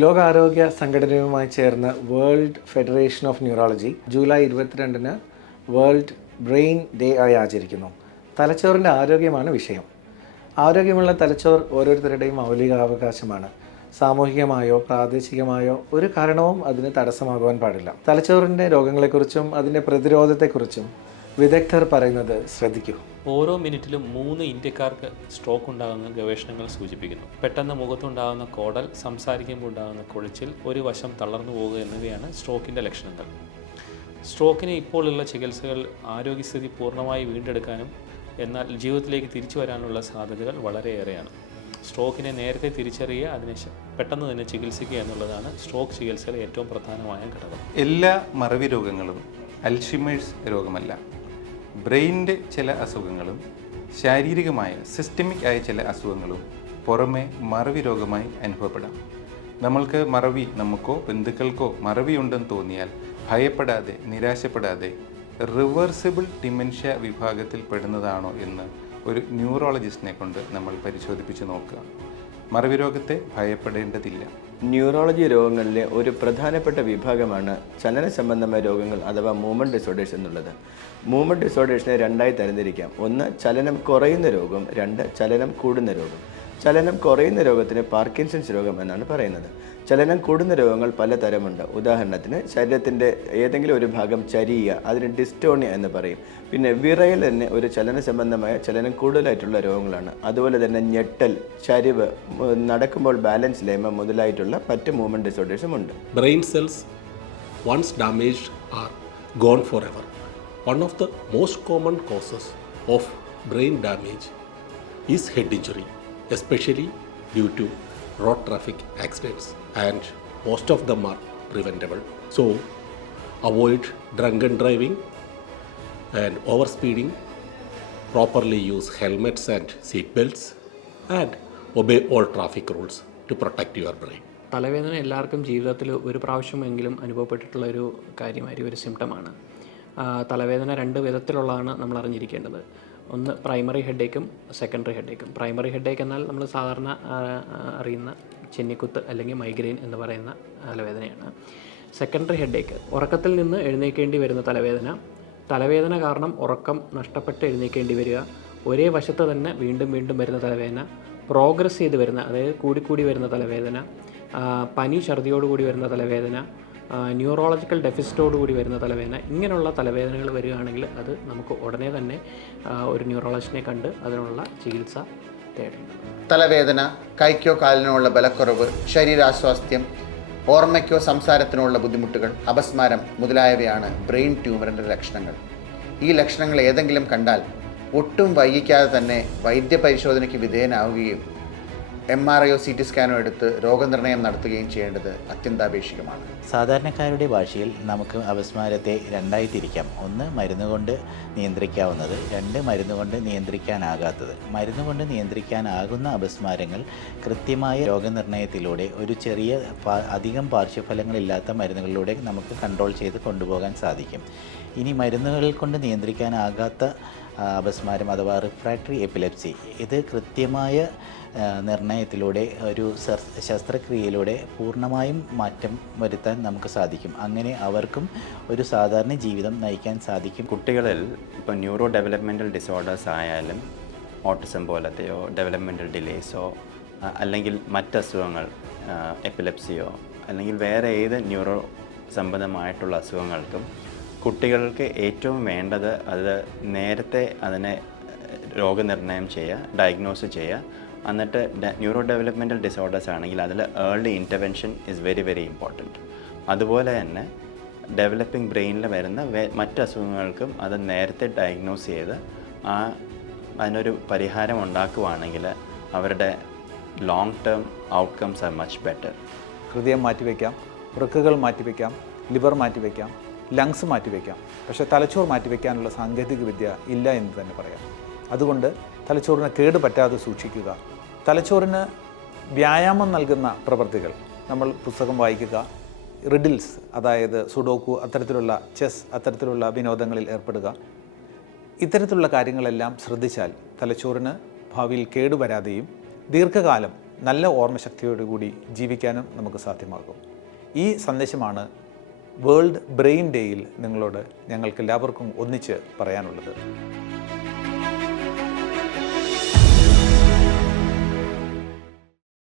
ലോകാരോഗ്യ സംഘടനയുമായി ചേർന്ന് world federation of neurology July 22-ന് വേൾഡ് ബ്രെയിൻ ഡേ ആയി ആചരിക്കുന്നു. തലച്ചോറിൻ്റെ ആരോഗ്യമാണ് വിഷയം. ആരോഗ്യമുള്ള തലച്ചോർ ഓരോരുത്തരുടെയും മൗലികാവകാശമാണ്. സാമൂഹികമായോ പ്രാദേശികമായോ ഒരു കാരണവും അതിന് തടസ്സമാകുവാൻ പാടില്ല. തലച്ചോറിൻ്റെ രോഗങ്ങളെക്കുറിച്ചും അതിൻ്റെ പ്രതിരോധത്തെക്കുറിച്ചും വിദഗ്ധർ പറയുന്നത് ശ്രദ്ധിക്കൂ. ഓരോ മിനിറ്റിലും 3 ഇന്ത്യക്കാർക്ക് സ്ട്രോക്ക് ഉണ്ടാകുന്ന ഗവേഷണങ്ങൾ സൂചിപ്പിക്കുന്നു. പെട്ടെന്ന് മുഖത്തുണ്ടാകുന്ന കോടൽ, സംസാരിക്കുമ്പോൾ ഉണ്ടാകുന്ന കുഴിച്ചിൽ, ഒരു വശം തളർന്നു പോകുക എന്നിവയാണ് സ്ട്രോക്കിൻ്റെ ലക്ഷണങ്ങൾ. സ്ട്രോക്കിന് ഇപ്പോഴുള്ള ചികിത്സകൾ ആരോഗ്യസ്ഥിതി പൂർണ്ണമായി വീണ്ടെടുക്കാനും എന്നാൽ ജീവിതത്തിലേക്ക് തിരിച്ചു വരാനുള്ള സാധ്യതകൾ വളരെയേറെയാണ്. സ്ട്രോക്കിനെ നേരത്തെ തിരിച്ചറിയുക, അതിനെ പെട്ടെന്ന് തന്നെ ചികിത്സിക്കുക എന്നുള്ളതാണ് സ്ട്രോക്ക് ചികിത്സയിലെ ഏറ്റവും പ്രധാനമായ ഘടകം. എല്ലാ മറവി രോഗങ്ങളും അൽഷിമേഴ്സ് രോഗമല്ല. ബ്രെയിനിൻ്റെ ചില അസുഖങ്ങളും ശാരീരികമായ സിസ്റ്റമിക് ആയ ചില അസുഖങ്ങളും പുറമെ മറവി രോഗമായി അനുഭവപ്പെടാം. നമ്മൾക്ക് മറവി, നമുക്കോ ബന്ധുക്കൾക്കോ മറവിയുണ്ടെന്ന് തോന്നിയാൽ ഭയപ്പെടാതെ, നിരാശപ്പെടാതെ റിവേഴ്സിബിൾ ഡിമെൻഷ്യ വിഭാഗത്തിൽ പെടുന്നതാണോ എന്ന് ഒരു ന്യൂറോളജിസ്റ്റിനെ കൊണ്ട് നമ്മൾ പരിശോധിപ്പിച്ച് നോക്കുക. മറവി രോഗത്തെ ഭയപ്പെടേണ്ടതില്ല. ന്യൂറോളജി രോഗങ്ങളിലെ ഒരു പ്രധാനപ്പെട്ട വിഭാഗമാണ് ചലന സംബന്ധമായ രോഗങ്ങൾ അഥവാ മൂവ്മെൻറ്റ് ഡിസോർഡേഴ്സ് എന്നുള്ളത്. മൂവ്മെൻറ്റ് ഡിസോർഡേഴ്സിനെ രണ്ടായി തരംതിരിക്കാം. ഒന്ന്, ചലനം കുറയുന്ന രോഗം. രണ്ട്, ചലനം കൂടുന്ന രോഗം. ചലനം കുറയുന്ന രോഗത്തിന് പാർക്കിൻസൺസ് രോഗം എന്നാണ് പറയുന്നത്. ചലനം കൂടുന്ന രോഗങ്ങൾ പലതരമുണ്ട്. ഉദാഹരണത്തിന് ശരീരത്തിൻ്റെ ഏതെങ്കിലും ഒരു ഭാഗം ചരിയുക, അതിന് ഡിസ്റ്റോണിയ എന്ന് പറയും. പിന്നെ വിറയൽ തന്നെ ഒരു ചലന സംബന്ധമായ ചലനം കൂടുതലായിട്ടുള്ള രോഗങ്ങളാണ്. അതുപോലെ തന്നെ ഞെട്ടൽ, ചരിവ്, നടക്കുമ്പോൾ ബാലൻസ് ഇല്ലായ്മ മുതലായിട്ടുള്ള മറ്റ് മൂവ്മെൻറ്റ് ഡിസോർഡേഴ്സും ഉണ്ട്. Brain cells, once damaged, are gone forever. One of the most common causes of brain damage is head injury, especially due to road traffic accidents, and most of them are preventable. So, avoid drunken driving and overspeeding, properly use helmets and seat belts, and obey all traffic rules to protect your brain. തലവേദന എല്ലാവർക്കും ജീവിതത്തിൽ ഒരു പ്രാവശ്യമെങ്കിലും അനുഭവപ്പെട്ടിട്ടുള്ള ഒരു കാര്യമായി ഒരു സിംറ്റമാണ്. തലവേദന 2 വിധത്തിലുള്ളതാണ് നമ്മൾ അറിഞ്ഞിരിക്കേണ്ടത്. ഒന്ന് പ്രൈമറി ഹെഡേക്കും സെക്കൻഡറി ഹെഡേക്കും. പ്രൈമറി ഹെഡേക്ക് എന്നാൽ നമ്മൾ സാധാരണ അറിയുന്ന ചെന്നിക്കുത്ത് അല്ലെങ്കിൽ മൈഗ്രെയിൻ എന്ന് പറയുന്ന തലവേദനയാണ്. സെക്കൻഡറി ഹെഡേക്ക് ഉറക്കത്തിൽ നിന്ന് എഴുന്നേൽക്കേണ്ടി വരുന്ന തലവേദന, തലവേദന കാരണം ഉറക്കം നഷ്ടപ്പെട്ട് എഴുന്നേൽക്കേണ്ടി വരിക, ഒരേ വശത്ത് തന്നെ വീണ്ടും വീണ്ടും വരുന്ന തലവേദന, പ്രോഗ്രസ് ചെയ്ത് വരുന്ന, അതായത് കൂടിക്കൂടി വരുന്ന തലവേദന, പനി ഛർദിയോടുകൂടി വരുന്ന തലവേദന, ന്യൂറോളജിക്കൽ ഡെഫിസിറ്റോടുകൂടി വരുന്ന തലവേദന. ഇങ്ങനെയുള്ള തലവേദനകൾ വരികയാണെങ്കിൽ അത് നമുക്ക് ഉടനെ തന്നെ ഒരു ന്യൂറോളജിസ്റ്റിനെ കണ്ട് അതിനുള്ള ചികിത്സ തേടേണ്ടത്. തലവേദന, കൈക്കോ കാലിനോ ഉള്ള ബലക്കുറവ്, ശരീരാസ്വാസ്ഥ്യം, ഓർമ്മയ്ക്കോ സംസാരത്തിനോ ഉള്ള ബുദ്ധിമുട്ടുകൾ, അപസ്മാരം മുതലായവയാണ് ബ്രെയിൻ ട്യൂമറിൻ്റെ ലക്ഷണങ്ങൾ. ഈ ലക്ഷണങ്ങൾ ഏതെങ്കിലും കണ്ടാൽ ഒട്ടും വൈകിക്കാതെ തന്നെ വൈദ്യപരിശോധനയ്ക്ക് വിധേയനാവുകയും MRIയോ CT സ്കാനോ എടുത്ത് രോഗനിർണയം നടത്തുകയും ചെയ്യേണ്ടത് അത്യന്താപേക്ഷിതമാണ്. സാധാരണക്കാരുടെ ഭാഷയിൽ നമുക്ക് അപസ്മാരത്തെ രണ്ടായി തിരിക്കാം. ഒന്ന്, മരുന്നുകൊണ്ട് നിയന്ത്രിക്കാവുന്നത്. രണ്ട്, മരുന്നുകൊണ്ട് നിയന്ത്രിക്കാനാകാത്തത്. മരുന്നുകൊണ്ട് നിയന്ത്രിക്കാനാകുന്ന അപസ്മാരങ്ങൾ കൃത്യമായ രോഗനിർണയത്തിലൂടെ ഒരു ചെറിയ അധികം പാർശ്വഫലങ്ങളില്ലാത്ത മരുന്നുകളിലൂടെ നമുക്ക് കൺട്രോൾ ചെയ്ത് കൊണ്ടുപോകാൻ സാധിക്കും. ഇനി മരുന്നുകൾ കൊണ്ട് നിയന്ത്രിക്കാനാകാത്ത അപസ്മാരം അഥവാ റിഫ്രാക്ടറി എപ്പിലെപ്സി, ഇത് കൃത്യമായ നിർണയത്തിലൂടെ ഒരു ശസ്ത്രക്രിയയിലൂടെ പൂർണ്ണമായും മാറ്റം വരുത്താൻ നമുക്ക് സാധിക്കും. അങ്ങനെ അവർക്കും ഒരു സാധാരണ ജീവിതം നയിക്കാൻ സാധിക്കും. കുട്ടികളിൽ ഇപ്പോൾ ന്യൂറോ ഡെവലപ്മെൻറ്റൽ ഡിസോർഡേഴ്സ് ആയാലും ഓട്ടിസം പോലത്തെയോ ഡെവലപ്മെൻറ്റൽ ഡിലേസോ അല്ലെങ്കിൽ മറ്റസുഖങ്ങൾ, എപ്പിലെപ്സിയോ അല്ലെങ്കിൽ വേറെ ഏത് ന്യൂറോ സംബന്ധമായിട്ടുള്ള അസുഖങ്ങൾക്കും കുട്ടികൾക്ക് ഏറ്റവും വേണ്ടത് അത് നേരത്തെ അതിനെ രോഗനിർണയം ചെയ്യുക, ഡയഗ്നോസ് ചെയ്യുക. എന്നിട്ട് ന്യൂറോ ഡെവലപ്മെൻറ്റൽ ഡിസോർഡേഴ്സ് ആണെങ്കിൽ അതിൽ early intervention is very very important. അതുപോലെ തന്നെ ഡെവലപ്പിംഗ് ബ്രെയിനിൽ വരുന്ന മറ്റ് അസുഖങ്ങൾക്കും അത് നേരത്തെ ഡയഗ്നോസ് ചെയ്ത് അതിനൊരു പരിഹാരം ഉണ്ടാക്കുകയാണെങ്കിൽ അവരുടെ long term outcomes are much better. ഹൃദയം മാറ്റിവെക്കാം, വൃക്കകൾ മാറ്റിവെക്കാം, ലിവർ മാറ്റിവെക്കാം, ലങ്സ് മാറ്റിവെക്കാം. പക്ഷേ തലച്ചോറ് മാറ്റിവെക്കാനുള്ള സാങ്കേതിക വിദ്യ ഇല്ല എന്ന് തന്നെ പറയാം. അതുകൊണ്ട് തലച്ചോറിന് കേട് പറ്റാതെ സൂക്ഷിക്കുക. തലച്ചോറിന് വ്യായാമം നൽകുന്ന പ്രവൃത്തികൾ, നമ്മൾ പുസ്തകം വായിക്കുക, റിഡിൽസ് അതായത് സുഡോക്കു, അത്തരത്തിലുള്ള ചെസ്, അത്തരത്തിലുള്ള വിനോദങ്ങളിൽ ഏർപ്പെടുക. ഇത്തരത്തിലുള്ള കാര്യങ്ങളെല്ലാം ശ്രദ്ധിച്ചാൽ തലച്ചോറിന് ഭാവിയിൽ കേടുവരാതെയും ദീർഘകാലം നല്ല ഓർമ്മശക്തിയോടുകൂടി ജീവിക്കാനും നമുക്ക് സാധ്യമാകും. ഈ സന്ദേശമാണ് വേൾഡ് ബ്രെയിൻ ഡേയിൽ നിങ്ങളോട് ഞങ്ങൾക്ക് എല്ലാവർക്കും ഒന്നിച്ച് പറയാനുള്ളത്.